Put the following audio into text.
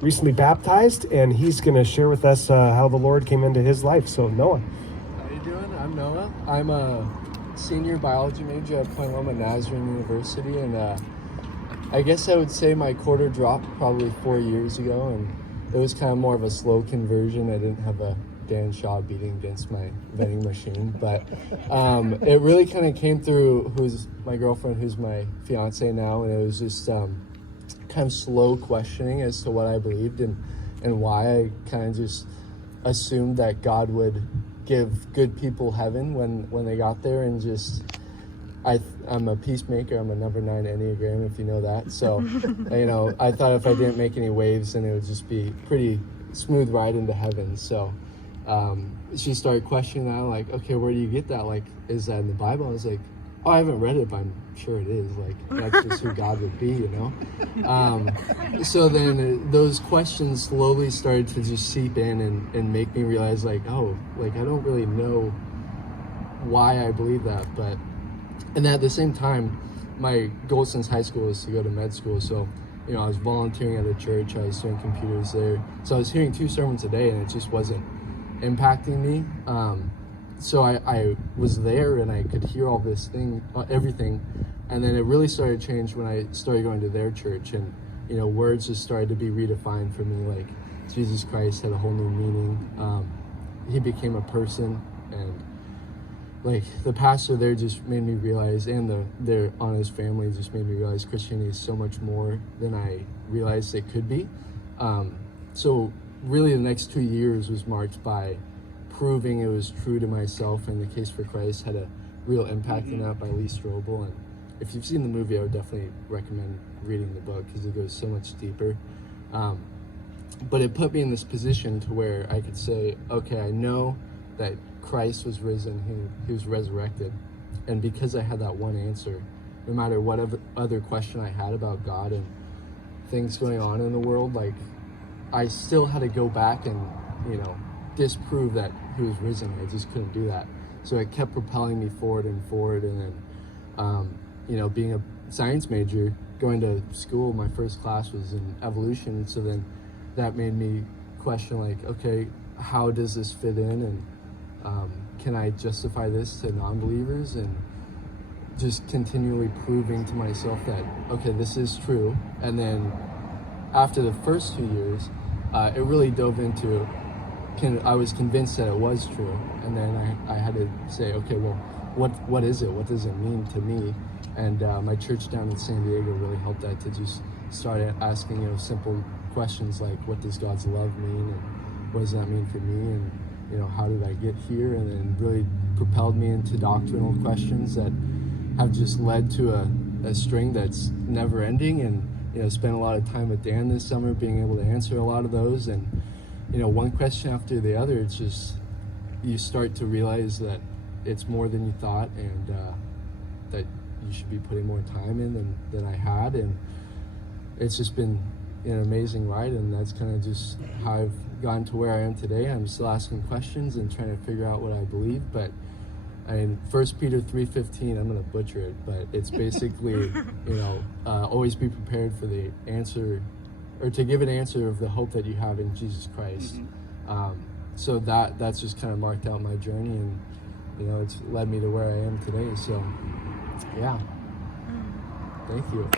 recently baptized, and he's going to share with us how the Lord came into his life. So, Noah. How you doing? I'm Noah. I'm a senior biology major at Point Loma Nazarene University, and I guess I would say my quarter dropped probably 4 years ago, and it was kind of more of a slow conversion. I didn't have a Dan Shaw beating against my vending machine, but it really kind of came through who's my girlfriend, who's my fiance now, and it was just kind of slow questioning as to what I believed and why. I kind of just assumed that God would give good people heaven when they got there, and just I'm a peacemaker. I'm a number 9 Enneagram, if you know that. So, I thought if I didn't make any waves, then it would just be pretty smooth ride into heaven. So she started questioning that, like, okay, where do you get that? Like, is that in the Bible? I was like, oh, I haven't read it, but I'm sure it is. Like, that's just who God would be, So then those questions slowly started to just seep in and make me realize, like, oh, like, I don't really know why I believe that. And at the same time, my goal since high school is to go to med school. So, I was volunteering at a church. I was doing computers there. So I was hearing 2 sermons a day, and it just wasn't impacting me. So I was there, and I could hear all this thing, everything. And then it really started to change when I started going to their church, and, words just started to be redefined for me. Like, Jesus Christ had a whole new meaning. He became a person, and like the pastor there just made me realize, and their honest family just made me realize Christianity is so much more than I realized it could be. So really the next 2 years was marked by proving it was true to myself, and The Case for Christ had a real impact in that, by Lee Strobel. And if you've seen the movie, I would definitely recommend reading the book because it goes so much deeper. But it put me in this position to where I could say, okay, I know that Christ was risen, he was resurrected. And because I had that one answer, no matter what other question I had about God and things going on in the world, like, I still had to go back and, disprove that he was risen. I just couldn't do that. So it kept propelling me forward and forward. And then, being a science major, going to school, my first class was in evolution. So then that made me question, like, okay, how does this fit in? And can I justify this to non-believers? And just continually proving to myself that, okay, this is true. And then after the first 2 years, it really dove into, I was convinced that it was true. And then I had to say, okay, well, what is it? What does it mean to me? And my church down in San Diego really helped that, to just start asking, simple questions like, what does God's love mean? And what does that mean for me? And how did I get here? And then really propelled me into doctrinal questions that have just led to a string that's never ending. And, spent a lot of time with Dan this summer being able to answer a lot of those. And, one question after the other, it's just, you start to realize that it's more than you thought, and that you should be putting more time in than I had. And it's just been an amazing ride, and that's kind of just how I've gotten to where I am today. I'm still asking questions and trying to figure out what I believe, but in 1 Peter 3:15, I'm going to butcher it, but it's basically, always be prepared for the answer, or to give an answer of the hope that you have in Jesus Christ. So that's just kind of marked out my journey, and it's led me to where I am today. So yeah, thank you.